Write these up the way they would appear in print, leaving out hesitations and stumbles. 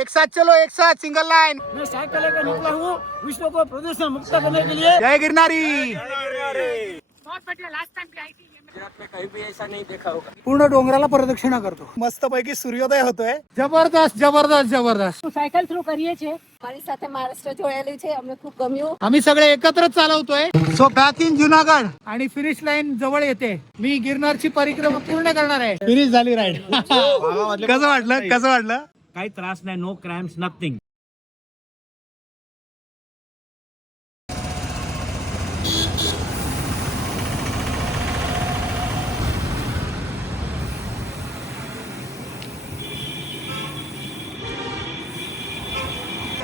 एक साथ चलो, एक साथ सिंगल लाइन। मैं साइकिल लेकर निकला हूँ विश्व को प्रदूषण मुक्त करने के लिए। जय गिरनारी। बहुत बढ़िया, लास्ट टाइम भी आई थी में कहीं भी ऐसा नहीं देखा होगा। पूर्ण डोंगराला प्रदक्षिणा करतो, मस्त पैकी सूर्योदय होतोय। जबरदस्त जबरदस्त जबरदस्त. सायकल थ्रू કરીએ છે મારી સાથે મહારાष्ट्र જોડેલી છે, અમને खूप ગમ્યું. आम्ही सगळे एकत्र चालवतोय. सो बॅक इन जुनागड आणि फिनिश लाईन जवळ येते. मी गिरनारची परिक्रमा पूर्ण करणार आहे. फिनिश झाली राईड. कसं वाटलं, कसं वाटलं? काही त्रास नाही, नो क्रॅम्प्स, नथिंग.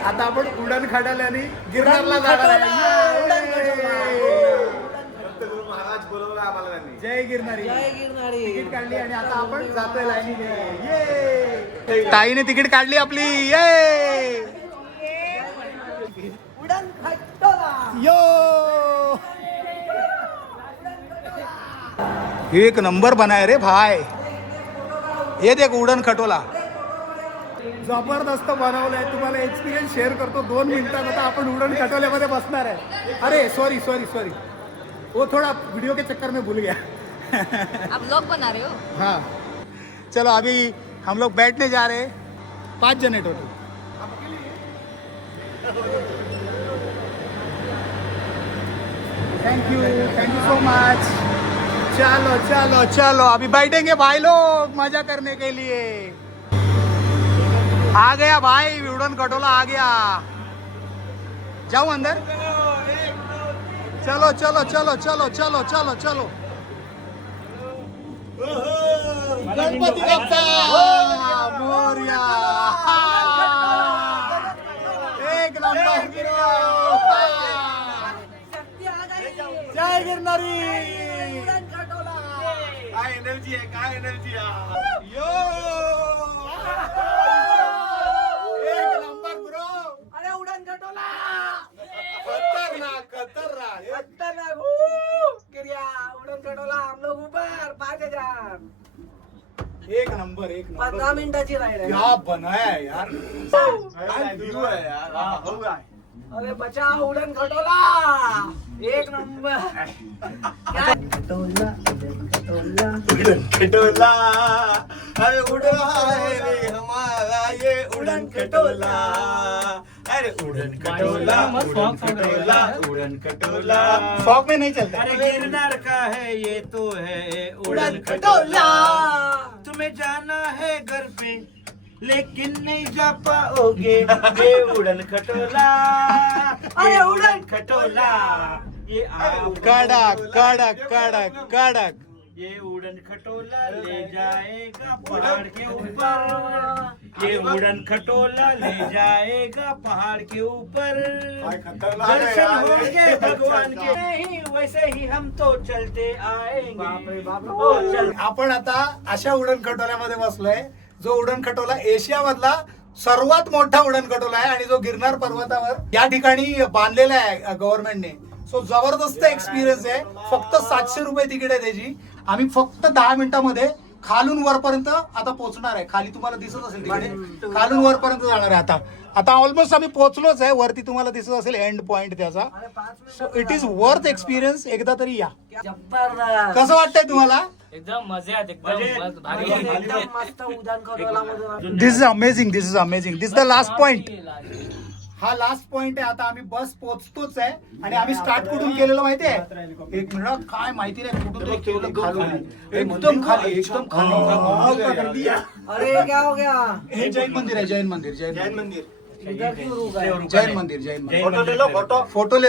आता आपण उडण खटाल्याने गिरनारला जाणार आहे. जय गिरनारी. तिकीट काढली आणि आता आपण जातोय लाईनीने. ताईने तिकीट काढली आपली. ये यो, एक नंबर बनाय रे भाई. ये देख उडण खटोला जबरदस्त बनवलंय. तुम्हाला एक्सपिरियन्स शेअर करतो 2 मिनिटात. आता आपण उडण खटोल्यामध्ये बसणार आहे. अरे सॉरी सॉरी सॉरी, वो थोड़ा वीडियो के चक्कर में भूल गया. आप लोग बना रहे हो. हाँ चलो, अभी हम लोग बैठने जा रहे हैं. 5 जने total. Thank you so much. चलो चलो चलो, अभी बैठेंगे भाई लोग मजा करने के लिए. आ गया भाई, उड़न खटोला आ गया. जाऊं अंदर? चलो चलो चलो चलो चलो चलो चलो. गणपती बाप्पा मोरया. एक नंबर. जय गिरनारी. काय एनर्जी आहे, काय एनर्जी आहे. यो एक नंबर ब्रो. अरे उडण खटोला खतरनाक खतरनाक. खतरनाक. क्रिया उडण खटोला हम लोग ऊपर 5000. एक नंबर एक नंबर. 15 मिनिटाची राईड आहे. क्या बनाया है यार. काय व्यू आहे यार. हो काय. अरे बचा उडण खटोला एक नंबर. खटोला उडण खटोला अरे उड़ा है रे हमारा ये उड़न खटोला. अरे उड़न खटोला उड़न खटोला उड़न खटोला. फॉग में नहीं चलता. अरे गिरनार का है ये तो है उड़न खटोला. तुम्हें जाना है घर पे लेकिन नहीं जा पाओगे ये उड़न खटोला. अरे उड़न खटोला ये कडक कडक कडक कडक. ये उड़न खटोला ले जाएगा पहाड़ के ऊपर. ये उड़न खटोला ले जाएगा पहाड़ के ऊपर. दर्शन होंगे भगवान के. नहीं वैसे ही हम तो चलते आएंगे. ओ चल. आपण आता अशा उडण खटोल्यामध्ये बसलोय जो उडण खटोला एशिया मधला सर्वात मोठा उडण खटोला आहे आणि जो गिरनार पर्वतावर या ठिकाणी बांधलेला आहे गव्हर्नमेंटने. सो जबरदस्त एक्सपिरियन्स आहे. फक्त 700 रुपये तिकीट आहे त्याची. आम्ही फक्त 10 मिनिटांमध्ये खालून वरपर्यंत आता पोहोचणार आहे. खाली तुम्हाला दिसत असेल तिकडे, खालून वरपर्यंत जाणार आहे. आता ऑलमोस्ट आम्ही पोहोचलोच आहे. वरती तुम्हाला दिसत असेल एंड पॉइंट त्याचा. So it is worth experience. एकदा तरी या. कसं वाटतंय तुम्हाला? एकदम मजेत, एकदम भारी. मस्त उडण खटोला मधून. This is amazing. This is amazing. This the last point. हा लास्ट पॉइंट आहे. आता आम्ही बस पोहोचतोच आहे आणि आम्ही स्टार्ट कुठून केलेलं माहितीये? एक मिनिट, काय माहिती नाही कुठून ते केलं. खालून एकदम खाली, एकदम खाली. अरे क्या हो गया. हे जैन मंदिर आहे. जैन मंदिर. जैन मंदिर. इधर क्यों रुका है? जैन मंदिर. जैन मंदिर. फोटो ले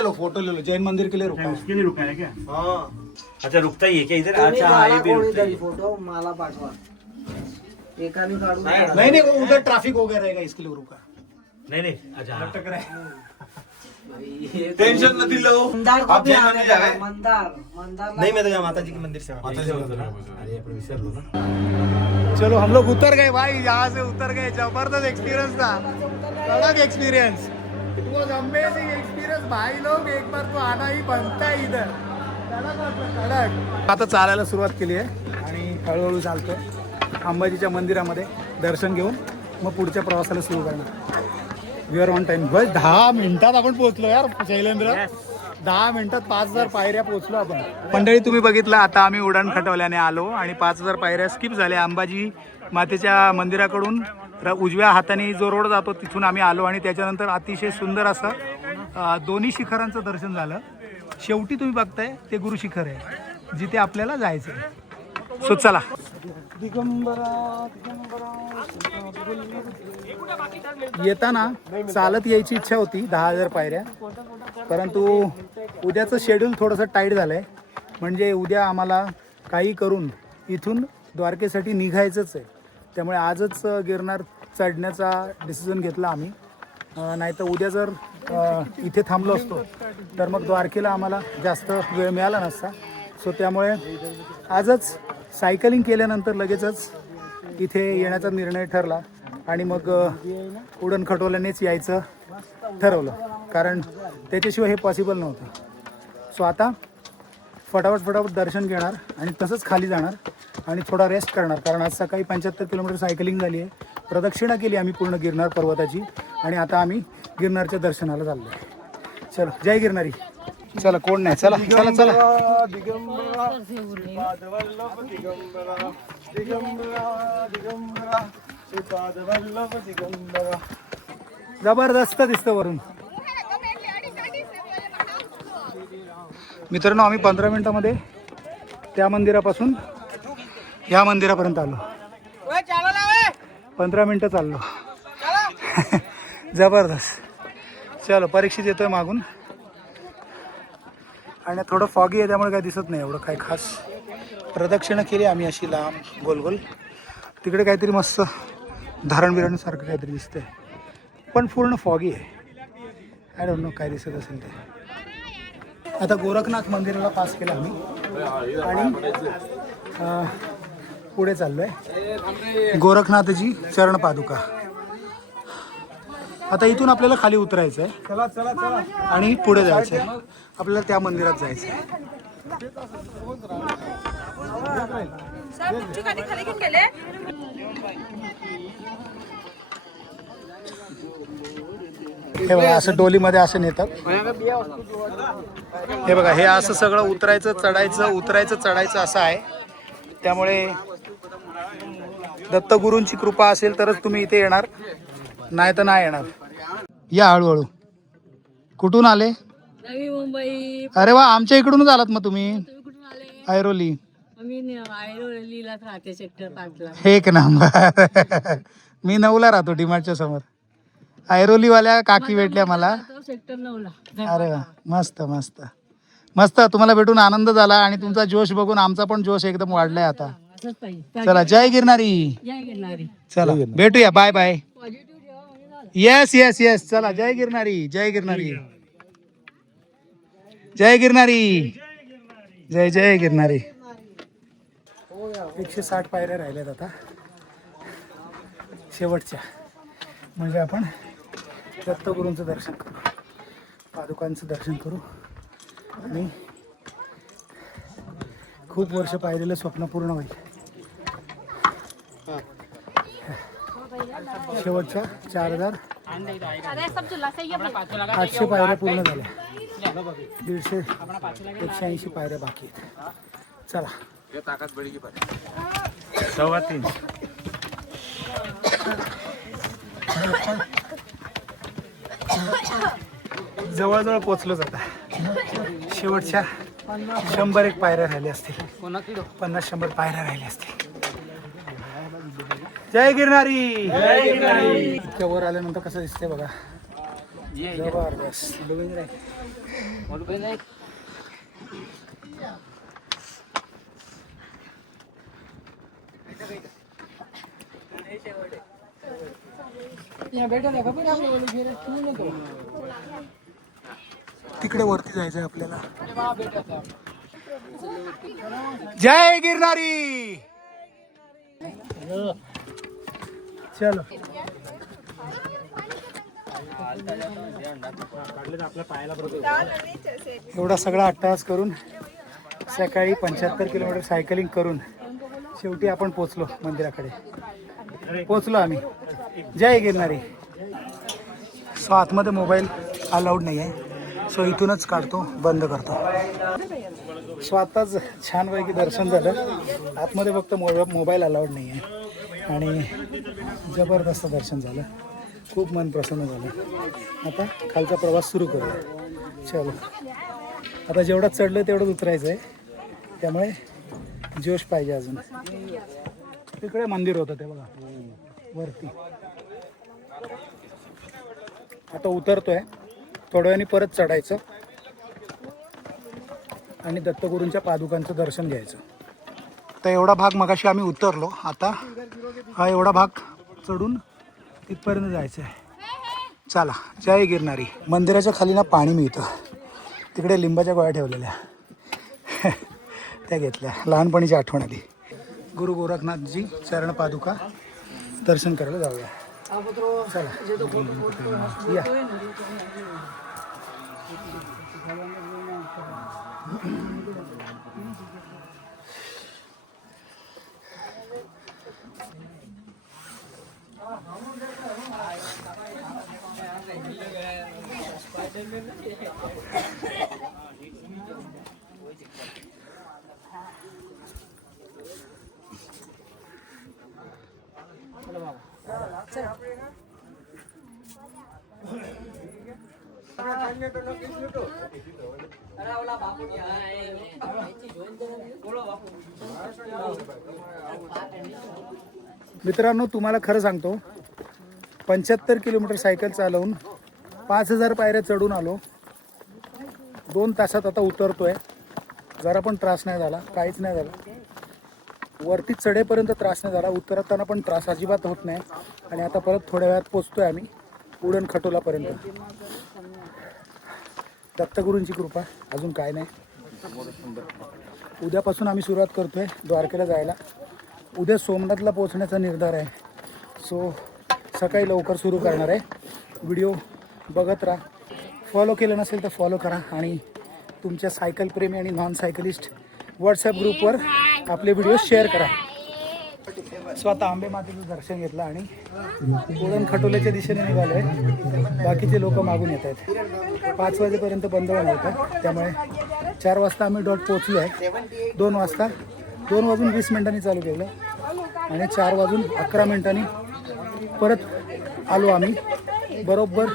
लो. फोटो ले लो. जैन मंदिर के लिए रुका. उसके लिए रुका है क्या? हाँ. अच्छा रुकता ही है क्या इधर? तुम्ही अच्छा काढा ये भी रुकता कोणीतरी है. फोटो मला पाठवा. एकाने काढून नहीं नहीं, वो उधर ट्रैफिक हो गया रहेगा इसके लिए रुका. नहीं नहीं. अच्छा हाँ. टेंशन मत लो. मंदार को आप भी जैन आने मंदिर जा का. रहे हैं? मंदार नहीं मैं तो यहाँ माता जी के मंदिर से अरे अपन विसर लो ना. चलो हम लोग उतर गए भाई. यहाँ से उतर गए. जबरदस्त एक्सपीरियंस था. अलग experience. It was amazing experience भाई लोग. एक बार तो आना ही बनता है इधर. आता चालायला सुरुवात केली आहे आणि हळूहळू चालतोय अंबाजीच्या मंदिरामध्ये दर्शन घेऊन. मग पुढच्या प्रवासाला सुरू करणार. We are on time. बस 10 मिनिटात आपण पोहोचलो यार शैलेंद्र. 10 मिनिटात 5000 पायऱ्या पोहोचलो आपण. मंडळी तुम्ही बघितलं, आता आम्ही उडान खटवल्याने आलो आणि 5000 पायऱ्या स्किप झाल्या. अंबाजी मातेच्या मंदिराकडून उजव्या हाताने जो रोड जातो तिथून आम्ही आलो आणि त्याच्यानंतर अतिशय सुंदर असं दोन्ही शिखरांचं दर्शन झालं. शेवटी तुम्ही बघताय ते गुरु शिखर आहे जिथे आपल्याला जायचं आहे. सो चला. येताना चालत यायची इच्छा होती 10,000 पायऱ्या, परंतु उद्याचं शेड्यूल थोडंसं टाईट झालं आहे. म्हणजे उद्या आम्हाला काही करून इथून द्वारकेसाठी निघायचंच आहे. त्यामुळे आजच गिरनार चढण्याचा डिसिजन घेतला आम्ही. नाही तर उद्या जर इथे थांबलो असतो तर मग द्वारकेला आम्हाला जास्त वेळ मिळाला नसता. सो त्यामुळे आजच सायकलिंग केल्यानंतर लगेचच इथे येण्याचा निर्णय ठरला आणि मग उडण खटोल्यानेच यायचं ठरवलं, कारण त्याच्याशिवाय हे पॉसिबल नव्हतं. सो आता फटाफट दर्शन घेणार आणि तसंच खाली जाणार आणि थोडा रेस्ट करणार, कारण आज सकाळी 75 किलोमीटर सायकलिंग झाली आहे. प्रदक्षिणा केली आम्ही पूर्ण गिरनार पर्वताची आणि आता आम्ही गिरनारच्या दर्शनाला चाललो आहे. चलो, जय गिरनारी. चला, कोण नाही, चला चला चला. जबरदस्त दिसतं वरून. मित्रांनो, आम्ही 15 मिनिटामध्ये त्या मंदिरापासून या मंदिरापर्यंत आलो. 15 मिनिटं चाललो. जबरदस्त. चलो, परीक्षित येतोय मागून आणि थोडं फॉगी आहे त्यामुळे काही दिसत नाही एवढं काय खास. प्रदक्षिणा केली आम्ही अशी लांब गोल गोल. तिकडे काहीतरी मस्त धारण बिरणसारखं काहीतरी दिसतंय, पण पूर्ण फॉगी आहे. आय डोंट नो काय दिसत असेल ते. आता गोरखनाथ मंदिराला पास केलं आम्ही आणि पुढे चाललो आहे. गोरखनाथची चरण पादुका. आता इथून आपल्याला खाली उतरायचं आहे आणि पुढे जायचं आहे. आपल्याला त्या मंदिरात जायचं आहे. हे बघा, असं डोलीमध्ये असं नेतात. हे बघा, हे असं सगळं उतरायचं चढायचं उतरायचं चढायचं असं आहे. त्यामुळे दत्तगुरूंची कृपा असेल तरच तुम्ही इथे येणार, नाही तर नाही येणार. या हळूहळू. कुठून आले? नवी मुंबई. अरे वा, आमच्या इकडूनच आलात मग तुम्ही? कुठून आले? ऐरोली. मी ऐरोलीलाच राहते, सेक्टर 5ला. एक नंबर. मी 9ला राहतो, डिमार्टच्या समोर. ऐरोलीवाल्या काकी भेटल्या मला. सेक्टर 9ला. अरे वा, मस्त मस्त मस्त. तुम्हाला भेटून आनंद झाला आणि तुमचा जोश बघून आमचा पण जोश एकदम वाढलाय आता. असंच पाहिजे. चला, जय गिरनारी. जय गिरनारी. चला, भेटूया. Bye bye. पॉझिटिव्ह ठेवा म्हणजे झालं. Yes yes yes. चला, जय गिरनारी. जय गिरनारी. जय गिरनारी. जय जय गिरनारी. 160 पायऱ्या राहिल्यात आता शेवटच्या. म्हणजे आपण दत्तगुरूंचं दर्शन करू, पादुकांचं दर्शन करू आणि खूप वर्ष पाहिलेलं स्वप्न पूर्ण होईल. शेवटच्या 4,800 पायऱ्या पूर्ण झाल्या. 180 पायऱ्या बाकी आहेत. चला. 3.15. जवळजवळ पोचलोच आता. शेवटच्या 100-1 पायऱ्या राहिल्या असतील. 50-100 पायऱ्या राहिल्या असतील. जय गिरनारी. जय गिरनारी. इतक्या वर आल्यानंतर कसं दिसतंय बघा. जबरदस्त. तिकडे वरती जायचंय आपल्याला. जय गिरनारी. चलो. एवढा सगळा अट्टाहास करून सकाळी 75 किलोमीटर सायकलिंग करून शेवटी आपण पोचलो मंदिराकडे. पोचलो आम्ही. जय गिरणारी. सो आतमध्ये मोबाईल अलाउड नाही आहे, सो इथूनच काढतो, बंद करतो. सो आताच छानपैकी दर्शन झालं. आतमध्ये फक्त मोबाईल अलाउड नाही आहे आणि जबरदस्त दर्शन झालं. खूप मन प्रसन्न झालं. आता खालचा प्रवास सुरू करूया. चलो, आता जेवढं चढलं तेवढंच उतरायचं आहे, त्यामुळे जोश पाहिजे अजून. तिकडे मंदिर होतं ते बघा वरती. आता उतरतोय, थोड्या वेळाने परत चढायचं आणि दत्तगुरूंच्या पादुकांचं दर्शन घ्यायचं. तर एवढा भाग मगाशी आम्ही उतरलो. आता हा एवढा भाग चढून तिथपर्यंत जायचं आहे. चला, जय गिरणारी. मंदिराच्या खाली ना पाणी मिळतं. तिकडे लिंबाच्या गोळ्या ठेवलेल्या त्या घेतल्या. लहानपणीची आठवण आली. गुरु गोरखनाथजी चरण पादुका दर्शन करायला जाऊया. चला या. मित्रांनो, तुम्हाला खरं सांगतो, 75 किलोमीटर सायकल चालवून 5000 पायऱ्या चढून आलो. 2 तासात आता उतरतोय. जरा पण त्रास नाही झाला, काहीच नाही झालं. वरती चढेपर्यंत त्रास नाही झाला, उतरताना पण त्रास अजिबात होत नाही. आणि आता परत थोड्या वेळात पोचतोय आम्ही उडण खटोलापर्यंत. दत्तगुरूंची कृपा, अजून काय नाही. उद्यापासून आम्ही सुरुवात करतोय द्वारकेला जायला. उद्या सोमनाथला पोहोचण्याचा निर्धार आहे. सो सकाळी लवकर सुरू करणार आहे. व्हिडिओ बघत राहा. फॉलो केलं नसेल तर फॉलो करा आणि तुमच्या सायकल प्रेमी आणि नॉन सायकलिस्ट व्हॉट्सॲप ग्रुपवर आपले व्हिडिओ शेअर करा. सो आता आंबे मातेचं दर्शन घेतलं आणि उडण खटोल्याच्या दिशेने निघालो आहे. बाकीचे लोक मागून येत आहेत. 5 वाजेपर्यंत बंद होणार होतं, त्यामुळे 4 वाजता आम्ही पोचलो आहे. 2 वाजून 20 मिनिटांनी चालू केलं आणि 4 वाजून 11 मिनिटांनी परत आलो आम्ही. बरोबर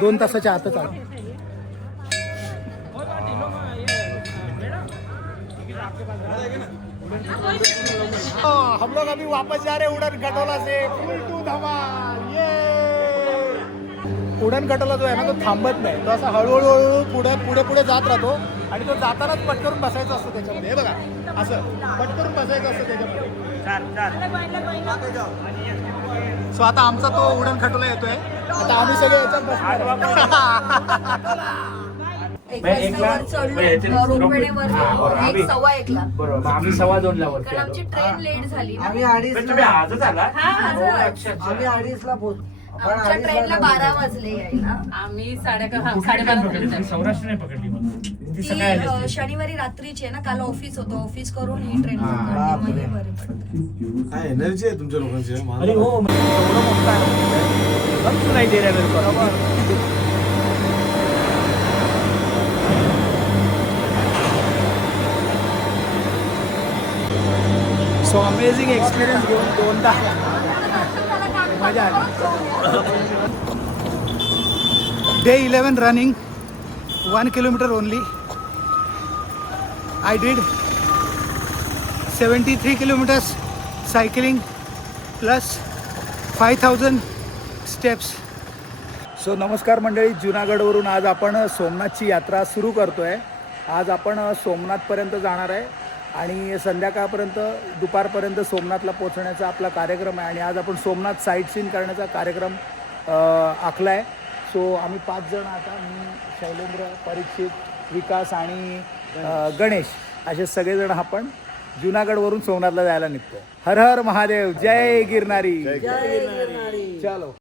2 तासाच्या आतच आलो. हम लोग अभी वापस जा रहे उड़न खटोला से. फुल टू धमाल. ये उड़न खटोला जो आहे ना, तो थांबत नाही. तो असा हळूहळू पुढे जात राहतो आणि तो जातानाच पटकरून बसायचं असतं त्याच्यामध्ये. हे बघा, असं पटकरून बसायचं असतं त्याच्यामध्ये. सो आता आमचा तो उडण खटोला येतोय. आता आम्ही सगळे याच्यात बरोबर. आम्ही 1:15 वरती आमची ट्रेन लेट झाली ना. तुम्ही आजच आला. आमच्या ट्रेनला 12 वाजले यायला. आम्ही 12:30 सौराष्ट्र नाही पकडली मग. ती शनिवारी रात्रीची आहे ना. काल ऑफिस होतं, ऑफिस करून ही ट्रेन बरी पडते. काय एनर्जी आहे तुमच्या लोकांची. अरे हो, एवढं मोठं आहे. नाही दे रहा. सो अमेझिंग एक्सपिरियन्स घेऊन 2दा मजा आली. Day 11 running, 1 kilometre only. I did 73 kilometers cycling plus 5000 steps. So नमस्कार मंडळी, जुनागडवरून आज आपण सोमनाथची यात्रा सुरू करतोय. आज आपण सोमनाथपर्यंत जाणार आहे आणि संध्याकाळपर्यंत दुपारपर्यंत सोमनाथला पोहोचण्याचा आपला कार्यक्रम आहे. आणि आज आपण सोमनाथ साईट सीन करण्याचा कार्यक्रम आखला आहे. सो आम्ही 5 जण, आता मी, शैलेंद्र, परीक्षित, विकास आणि गणेश, असे सगळेजण आपण जुनागडवरून सोमनाथला जायला निघतो. हर हर महादेव. जय गिरणारी. चलो.